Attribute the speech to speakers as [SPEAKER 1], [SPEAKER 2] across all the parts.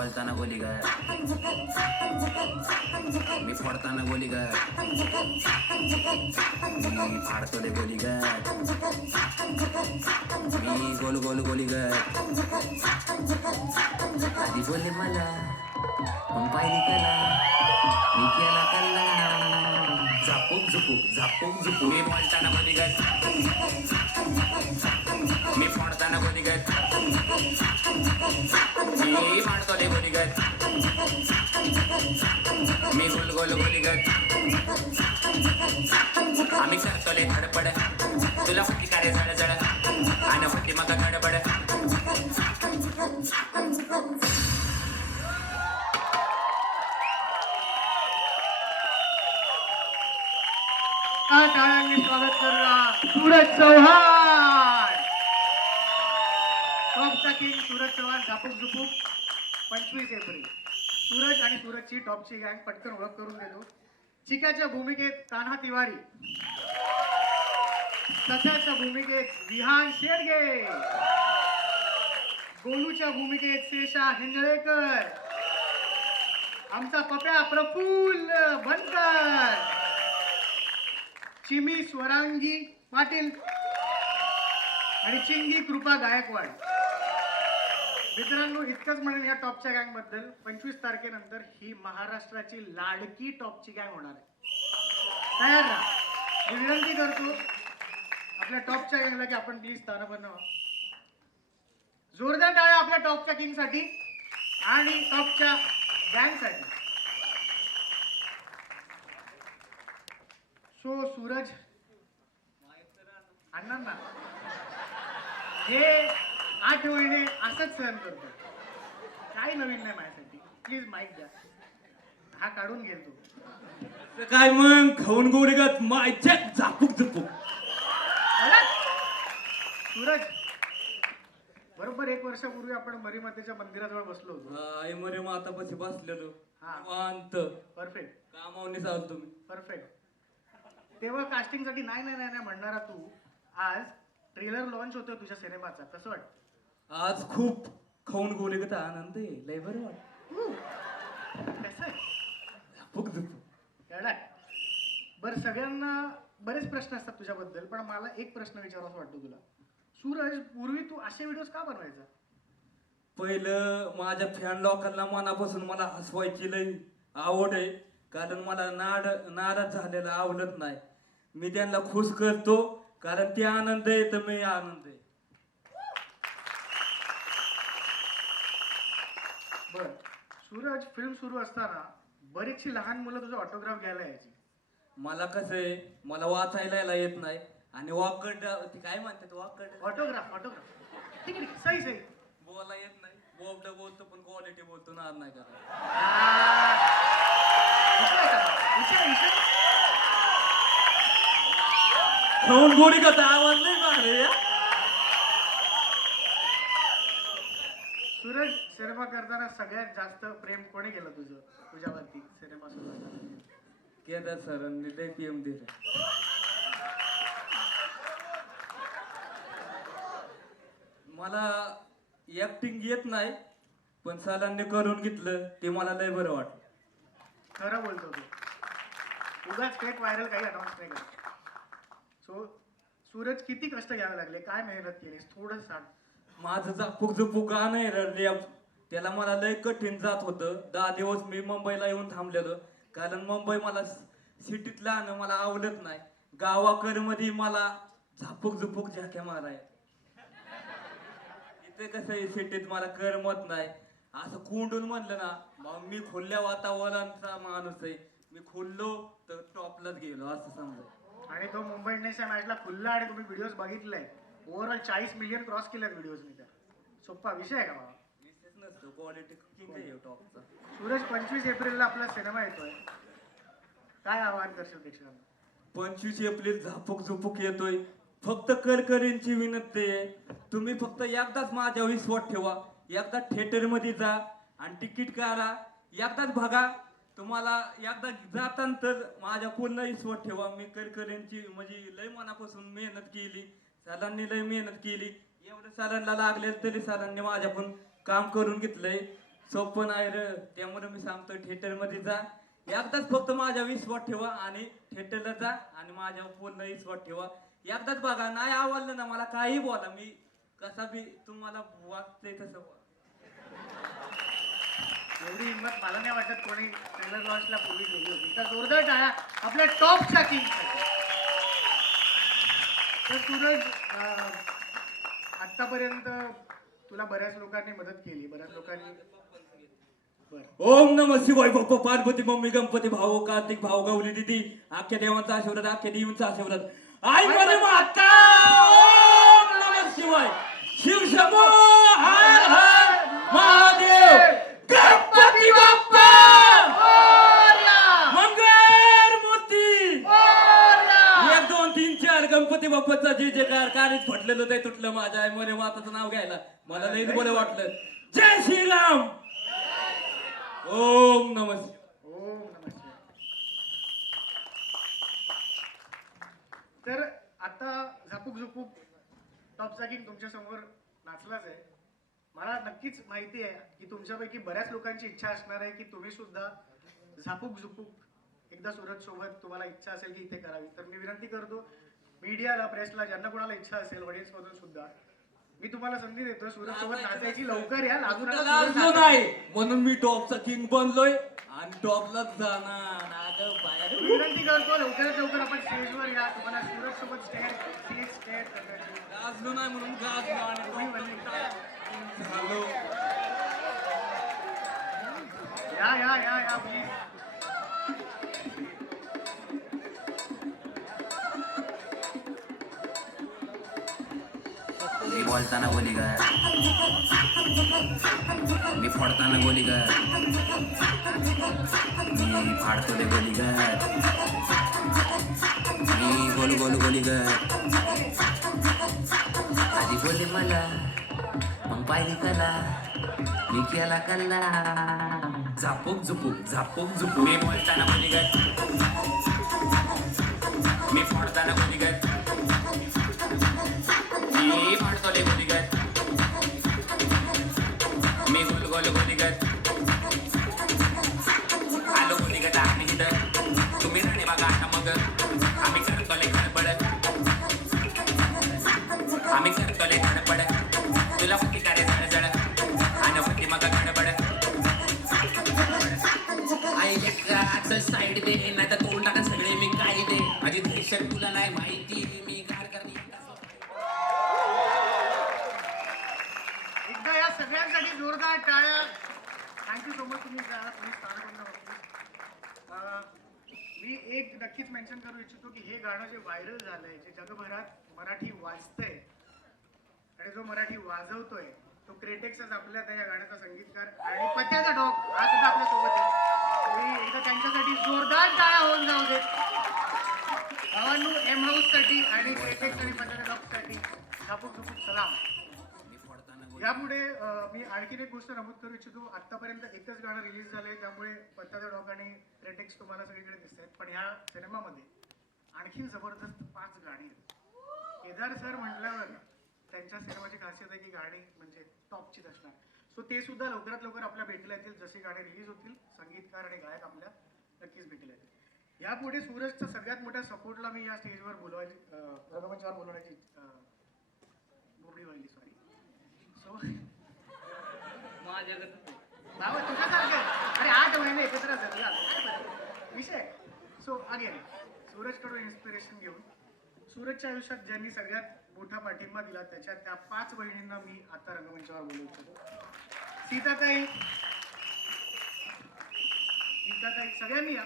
[SPEAKER 1] वाजताना गोली गाय मी फोडताना गोली गाय मी फाडतो रे गोली गाय मी गोल गोल गोली गाय आधी बोलले मला मग पाहिली कला मी केला कल्ला झापूक झुपूक झापूक झुपूक मी बोलताना गोली गाय मी फोडताना गोली गाय मी मी गोल गोल आम्ही धडपड तुला फटी आणि फटी मग
[SPEAKER 2] टाळ्यांनी स्वागत करूया सूरज चव्हाण सूरज चव्हाण झापूक झुपूक पंचवीस एप्रिल सूरज आणि सूरजची टॉपची गँग पटकन ओळख करून देतो. चिकाच्या भूमिकेत कान्हा तिवारी. सध्याच्या भूमिकेत विहान शेडगे. गोलूच्या भूमिकेत शेषा हिंजळेकर आमचा पप्या प्रफुल्ल बनकर. चिमी स्वरांगी पाटील. आणि चिंगी कृपा गायकवाड. मित्रांनो इतकंच म्हणेन या टॉपच्या गँगबद्दल. पंचवीस तारखेनंतर ही महाराष्ट्राची लाडकी टॉपची गँग होणार आहे. तयार राहा. मी विनंती करतो आपल्या टॉपच्या गँगला की आपण प्लीज स्थानपन्न बनवा. जोरदार टाळ्या आपल्या टॉपच्या किंगसाठी आणि टॉपच्या गँगसाठी सो सूरज अण्णांना. हे आठ महिने असंच सहन करतो. काही नवीन नाही माझ्यासाठी. प्लीज माईक द्या. हा काढून घेल तू.
[SPEAKER 3] काय मग? खाऊन गोडी गत मायच्या झापूक झुपूक?
[SPEAKER 2] सूरज! बरोबर एक वर्षापूर्वी आपण मरीमातेच्या मंदिराजवळ बसलो होतो.
[SPEAKER 3] मरे मातापाशी बसलेलो.
[SPEAKER 2] हा.
[SPEAKER 3] निवांत.
[SPEAKER 2] परफेक्ट
[SPEAKER 3] कामावणी चालतो तुम्ही.
[SPEAKER 2] परफेक्ट तेव्हा कास्टिंगसाठी नाही नाही नाही म्हणणारा तू आज ट्रेलर लॉन्च होतोय तुझ्या सिनेमाचा. कसं वाटतं?
[SPEAKER 3] आज खूप खाऊन गोडी गत आनंद आहे. लय बरं वाट
[SPEAKER 2] कसं कळलं बरं सगळ्यांना बरेच प्रश्न असतात तुझ्याबद्दल पण मला एक प्रश्न विचारावा वाटतो तुला. सूरज पूर्वी तू असे व्हिडिओज का बनवायचा?
[SPEAKER 3] पहिलं माझ्या फॅन लोकांना मनापासून मला हसवायची लय आवड आहे. कारण मला नाड नाराज झालेला आवडत नाही. मी त्यांना खुश करतो कारण ते आनंद आहे तर मी आनंद आहे
[SPEAKER 2] बरं सूरज फिल्म सुरू असताना बरीचशी लहान मुलं तुझा ऑटोग्राफ घ्यायला यायची.
[SPEAKER 3] मला कसं आहे मला वाचायला यायला येत नाही. आणि वाकड ते काय म्हणतात वाकड
[SPEAKER 2] ऑटोग्राफ ऑटोग्राफ ठीक आहे. सही सही.
[SPEAKER 3] बोला येत नाही. बोबड बोलतो पण क्वालिटी बोलतो ना नाही करत.
[SPEAKER 2] विचार का? विचार विचार
[SPEAKER 3] खाऊन गोडी कथा आवाज नाही मागले
[SPEAKER 2] सूरज सिनेमा करताना सगळ्यात जास्त प्रेम कोणी केलं तुझं? तुझ्यावरती सिनेमा सुरू असताना
[SPEAKER 3] केदार सरांनी लय पीएम दिलं. मला ऍक्टिंग येत नाही पण सरांनी करून घेतलं ते मला लय बरं वाटलं.
[SPEAKER 2] खरं बोलतो तू. उगाच फेक व्हायरल काही अनाऊन्स नाही करत. सो सूरज किती कष्ट घ्यावे लागले काय मेहनत केलीस थोडं सांग.
[SPEAKER 3] माझं झापूक झुपूक गाणं आहे रॅप त्याला मला लय कठीण जात होतं. दहा दिवस मी मुंबईला येऊन थांबलेलो. कारण मुंबई मला सिटीत लहान मला आवडत नाही. गावाकडमध्ये मला झापूक झुपूक झाक्या माराय. इथे कसं आहे सिटीत मला करमत नाही. असं कोंडून म्हणलं ना मग मी खुल्या वातावरणाचा माणूस आहे. मी खुललो तर टॉपलाच गेलो असं समजा.
[SPEAKER 2] आणि तो मुंबई इंडियन्सच्या मॅचला खुल्ला आणि तुम्ही व्हिडिओज बघितलाय ओव्हरऑल चाळीस मिलियन क्रॉस केल्यात व्हिडिओज मी त्या. सोप्पा विषय आहे का बाबा?
[SPEAKER 3] नसतो क्वालिटी किंग आहे टॉपचा
[SPEAKER 2] सूरज पंचवीस एप्रिलला आपला सिनेमा येतोय. काय आवाहन करशील प्रेक्षकांना?
[SPEAKER 3] पंचवीस एप्रिल झापूक झुपूक येतोय. फक्त करकरींची विनंती आहे. तुम्ही फक्त एकदाच माझ्या विश्वास ठेवा. एकदा थिएटरमध्ये जा आणि तिकीट काढा. एकदाच बघा. तुम्हाला एकदा जाताना तर माझ्या पूर्ण विश्वास ठेवा. मी करकरींची म्हणजे लय मनापासून मेहनत केली. सरांनी लय मेहनत केली. एवढं सरांना लागले तरी सरांनी माझ्या पण काम करून घेतलंय. सोपं नाही र. त्यामुळे मी सांगतो थिएटरमध्ये जा. एकदाच फक्त माझ्या विश्वास ठेवा आणि थिएटरला जा आणि माझ्या पूर्ण विश्वास ठेवा. एकदाच बघा नाही आवडलं ना मला काही बोला. मी कसा बी तुम्हाला वागतंय तसं
[SPEAKER 2] एवढी हिंमत मला नाही वाटत कोणी ट्रेलर लॉन्चला पूर्वी केली होती. तर जोरदार टाळ्या. आपल्या टॉपचा किंग तर सूरज आत्तापर्यंत तुला बऱ्याच लोकांनी मदत केली बऱ्याच लोकांनी
[SPEAKER 3] ओम नम शिवाय बाप्पा पार्वती मम्मी गणपती भाऊ कार्तिक भाऊ गौरी दिदी आख्या देवांचा आशीर्वाद आख्या देवींचा आशीर्वाद. आई बरे माता! ओम नम शिवाय. शिव शंभो हर हर महादेव गणपती बाप्पा मंगळ मूर्ती एक दोन तीन चार गणपती बाप्पाचा जे जे कार कारीच फटलेलं ते तुटलं माझ्या. आई मरे माताचं नाव घ्यायला. मला लईच बरं वाटलं. जय श्रीराम! ओम नम शिवाय.
[SPEAKER 2] ओम नमः शिवाय. तर आता झापूक झुपूक टॉप किंग तुमच्यासमोर नाचलाच आहे. मला नक्कीच माहिती आहे की तुमच्यापैकी बऱ्याच लोकांची इच्छा असणार आहे की तुम्ही सुद्धा झापूक झुपूक एकदा सुरत सोबत तुम्हाला इच्छा असेल की इथे करावी. तर मी विनंती करतो मीडियाला प्रेसला ज्यांना कोणाला इच्छा असेल ऑडियन्स मधून सुद्धा. मी तुम्हाला संधी देतो सुरत सोबत नाचायची लवकर या लागू नका, सुरत
[SPEAKER 3] लाजलो
[SPEAKER 2] नाचा.
[SPEAKER 3] नाही? म्हणून मी टॉपचा किंग बनलोय आणि टॉपलाच जाणार. अगं बाहेर.
[SPEAKER 2] विनंती करतो लवकरात लवकर आपण स्टेजवर या. तुम्हाला सुरत सोबत स्टेज स्टेज स्टेज करण्याची.
[SPEAKER 3] लाजलो नाही म्हणून गाजलो आणि
[SPEAKER 2] तुम्ही म्हणली.
[SPEAKER 3] top झालो.
[SPEAKER 2] या या या या प्लीज
[SPEAKER 1] बोलताना गोली ग. मी फोडताना गोली ग. मी फाडतो ते गोली ग. मी गोल गोल गोली ग. आधी बोलले मला मग पाहिली कला मी केला कल्ला. झापूक झुपूक झापूक झुपूक. मी बोलताना गोली ग. मी फोडताना गोली ग.
[SPEAKER 2] नक्कीच मेन्शन करू इच्छितो की हे गाणं जे व्हायरल झालंय जे जगभरात मराठी वाजतंय आणि जो मराठी वाजवतोय तो क्रेटेक्सच आपल्या त्या गाण्याचा संगीतकार आणि पत्याचा डॉग हा सुद्धा आपल्यासोबत आहे. तुम्ही एकदा त्यांच्यासाठी जोरदार टाळा होऊन जाऊ दे भावांनो एम हाऊससाठी आणि क्रेटेक्स आणि पत्याच्या डॉगसाठी खूप सलाम. यापुढे मी आणखीन एक गोष्ट नमूद करू इच्छितो. आतापर्यंत एकच गाणं रिलीज झालंय त्यामुळे पत्ता डॉग आणि रेटेक्स तुम्हाला सगळीकडे दिसत आहेत पण ह्या सिनेमामध्ये आणखीन जबरदस्त पाच गाणी आहेत. केदार सर म्हटल्यावर त्यांच्या सिनेमाची खासियत आहे की गाणी म्हणजे टॉपचीच असणार. सो ते सुद्धा लवकरात लवकर आपल्या भेटीला येतील. जसे गाणे रिलीज होतील संगीतकार आणि गायक आपल्या नक्कीच भेटीला येतील. यापुढे सूरजच्या सगळ्यात मोठ्या सपोर्टला मी या स्टेजवर बोलवायची रंगमंचावर बोलवण्याची अं, बोबडी सॉरी सो
[SPEAKER 3] माझ्याकडे
[SPEAKER 2] बाबा तुझ्यासारखे अरे आठ महिने एकत्र जगला विषय. सो अगेन सूरजकडून इन्स्पिरेशन घेऊन सूरजच्या आयुष्यात ज्यांनी सगळ्यात मोठा पाठिंबा दिला त्याच्या त्या पाच बहिणींना मी आता रंगमंचावर बोलू इच्छितो सीताताई सीताताई सगळ्यांनी या.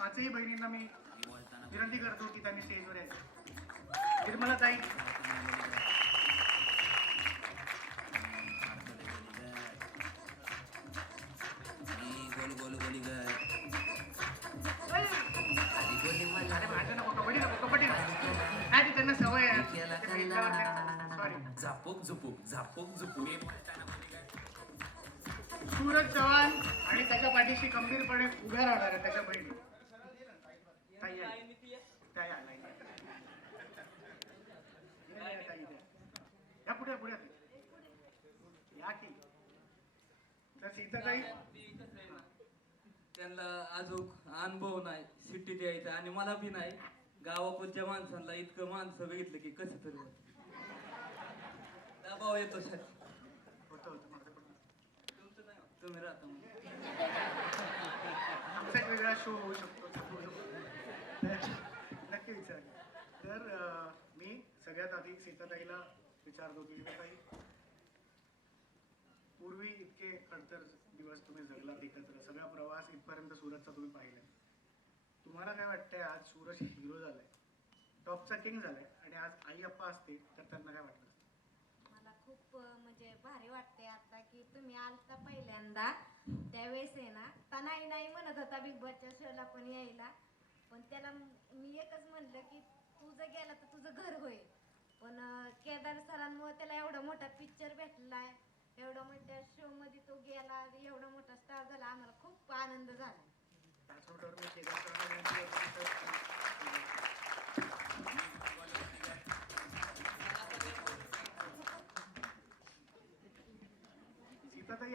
[SPEAKER 2] पाचही बहिणींना मी विनंती करतो की त्यांनी स्टेजवर यायचं. निर्मलाताई
[SPEAKER 1] झापूक झुपूक झापूक झुपूक.
[SPEAKER 2] सूरज चव्हाण आणि त्याच्या पाठीशी गंभीरपणे उभ्या राहणार आहे त्याच्या बहिणी. या. पुढे पुढे. या. की. तर सीताताई?
[SPEAKER 3] त्यांना अजून अनुभव नाही सिटी द्यायचा आणि मला बी नाही. गावाकडच्या माणसांना इतकं माणसं बघितलं की कसं तरी होतं. येतो सर
[SPEAKER 2] होतं होतं
[SPEAKER 3] तुमचं नाही तुम्ही राहता
[SPEAKER 2] आमचा एक वेगळा शो होऊ शकतो तर नक्की विचार. तर मी सगळ्यात आधी सीताताईला विचारतो की ताई पूर्वी इतके खडतर दिवस तुम्ही जगलात एकत्र. सगळा प्रवास इथपर्यंत सुरतचा तुम्ही पाहिला तुम्हाला काय वाटतंय आज सूरज हिरो झालाय टॉपचा किंग झालाय आणि आज आई अप्पा असते तर त्यांना काय वाटतं?
[SPEAKER 4] खूप म्हणजे भारी वाटते आता की तुम्ही आलता पहिल्यांदा त्यावेळेस आहे ना आता नाही नाही म्हणत होता बिग बॉसच्या शोला पण यायला पण त्याला मी एकच म्हणलं की तुझं गेला तर तुझं घर होईल पण केदार सरांमुळे त्याला एवढा मोठा पिक्चर भेटलाय एवढा मोठ्या शो मध्ये तो गेला एवढा मोठा स्टार झाला आम्हाला खूप आनंद झाला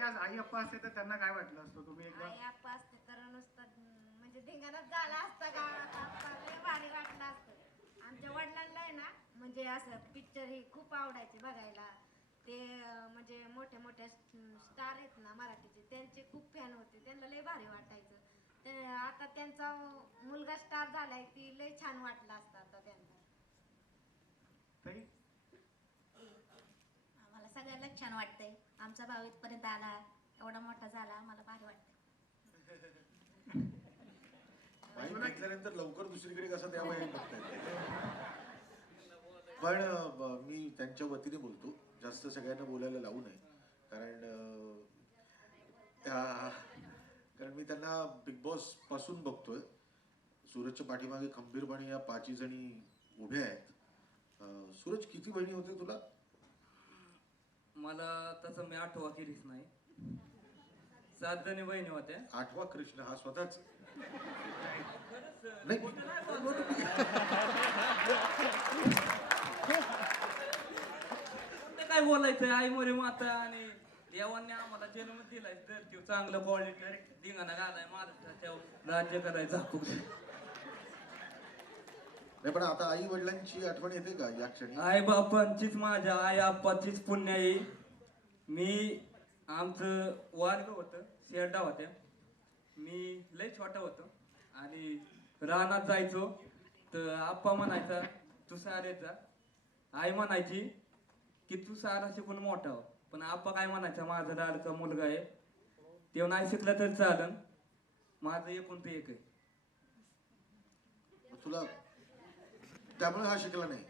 [SPEAKER 2] आज आई अप्पा असते तर त्यांना काय वाटलं असतं? तुम्ही एकदा
[SPEAKER 4] आई आप्पा असते तर नुसतं म्हणजे धिंगाणाच झाला असता गावात. आप्पा लय भारी वाटलं असतं. आमच्या वडिलांना आहे ना म्हणजे असं पिक्चर हे खूप आवडायचे बघायला. ते अं, म्हणजे मोठे मोठे स्टार आहेत ना मराठीचे त्यांचे खूप फॅन होते. त्यांना लय भारी वाटायचं. ते आता त्यांचा मुलगा स्टार झालाय ती लय छान वाटलं असतं आता त्यांना.
[SPEAKER 5] सगळ्यांनाच छान वाटतंय. आमचा भाऊ इथपर्यंत आला एवढा मोठा झाला मला भारी वाटतंय.
[SPEAKER 6] माहीत लवकर दुसरीकडे कसं द्यावं हे बघता पण ब- मी त्यांच्या वतीने बोलतो. जास्त सगळ्यांना बोलायला लावू नये. कारण अं, त्या- कारण मी त्यांना बिग बॉसपासून बघतोय. सूरजच्या पाठीमागे खंबीरपणे या पाचही जणी उभ्या आहेत. अं, सूरज किती बहिणी होते तुला?
[SPEAKER 3] मला तसं मी आठवा केलीच नाही. सात जणी बहिणी होत्या.
[SPEAKER 6] आठवा कृष्ण हा स्वतःच.
[SPEAKER 3] खरंच,
[SPEAKER 6] नाही.
[SPEAKER 3] खोटं नाही बोलत. ते काय बोलायचं आई मोरे माता आणि देवांनी आम्हाला जन्म दिलाय. तर चांगलं क्वालिटी धिंगाणा घालाय. महाराष्ट्राच्या राज्य करायचं.
[SPEAKER 6] नाही पण आता आई वडिलांची आठवण येते का या क्षणी?
[SPEAKER 3] आई बापांचीच माझ्या आई आप्पाचीच पुण्याई मी आमचं वार्ग होतं शेरडा होत्या. मी लय छोटा होतो आणि रानात जायचो. तर आप्पा म्हणायचा तू सारेचा आई म्हणायची की तू सारा शिकून मोठा हो. पण आप्पा काय म्हणायचा माझा लाडका मुलगा आहे. ते नाही शिकला तर चालन. माझं एकूण ते एक आहे.
[SPEAKER 6] तुला त्यामुळे हा शिकला नाही.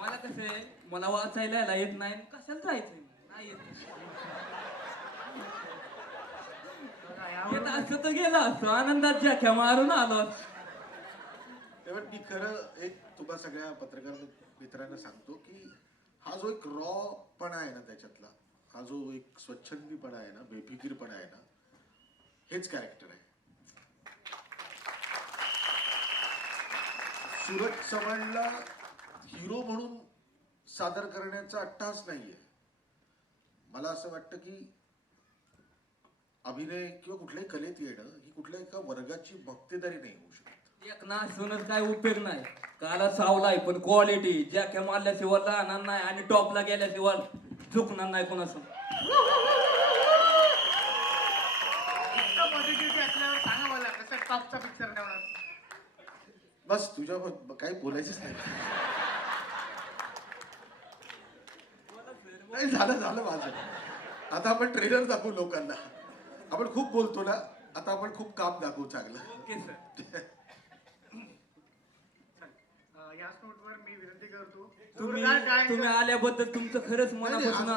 [SPEAKER 3] मला कसं आहे मला वाचायला यायला येत नाही आणि कशाला जायचं? नाही येत. येत असतं तर गेलं असतं. आनंदात जाख्या मारून आलो असतो.
[SPEAKER 6] तेव्हा मी खरं एक तुम्हा सगळ्या पत्रकार मित्रांना सांगतो की हा जो एक रॉ पणा आहे ना त्याच्यातला हा जो एक स्वच्छंदीपणा आहे ना बेफिकीरपणा आहे ना हेच कॅरेक्टर आहे. सूरज चव्हाणला हिरो म्हणून सादर करण्याचा अट्टास नाहीये. मला असं वाटतं की अभिनय किंवा कुठल्याही कलेत येणं ही कुठल्या एका वर्गाची भक्तेदारी नाही होऊ शकत.
[SPEAKER 3] एक नासूनच काय उपयोग नाही. काला सावलाय पण क्वालिटी ज्याख्या मारल्याशिवाय राहणार नाही आणि टॉपला गेल्याशिवाय झुकणार नाही कोणाचं
[SPEAKER 2] इतकं पॉझिटिव्हिटी असल्यावर सांगा मला कसं टॉपचा पिक्चर नाही होणार
[SPEAKER 6] बस तुझ्या काही बोलायचंच नाही. नाही झालं झालं माझं. आता आपण ट्रेलर दाखवू लोकांना. आपण खूप बोलतो ना आता आपण खूप काम दाखवू चांगलं.
[SPEAKER 2] मी विनंती करतो
[SPEAKER 3] तुम्ही तुम्ही आल्याबद्दल तुमचं खरंच मनापासून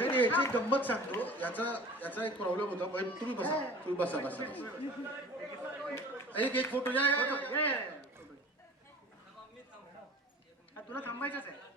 [SPEAKER 6] नाही. याची नाही, याची एक गंमत सांगतो याचा याचा एक प्रॉब्लेम होता पण तुम्ही बसा तुम्ही बसा बसा एक एक फोटो या या, या.
[SPEAKER 2] हा, तुला थांबायचंच आहे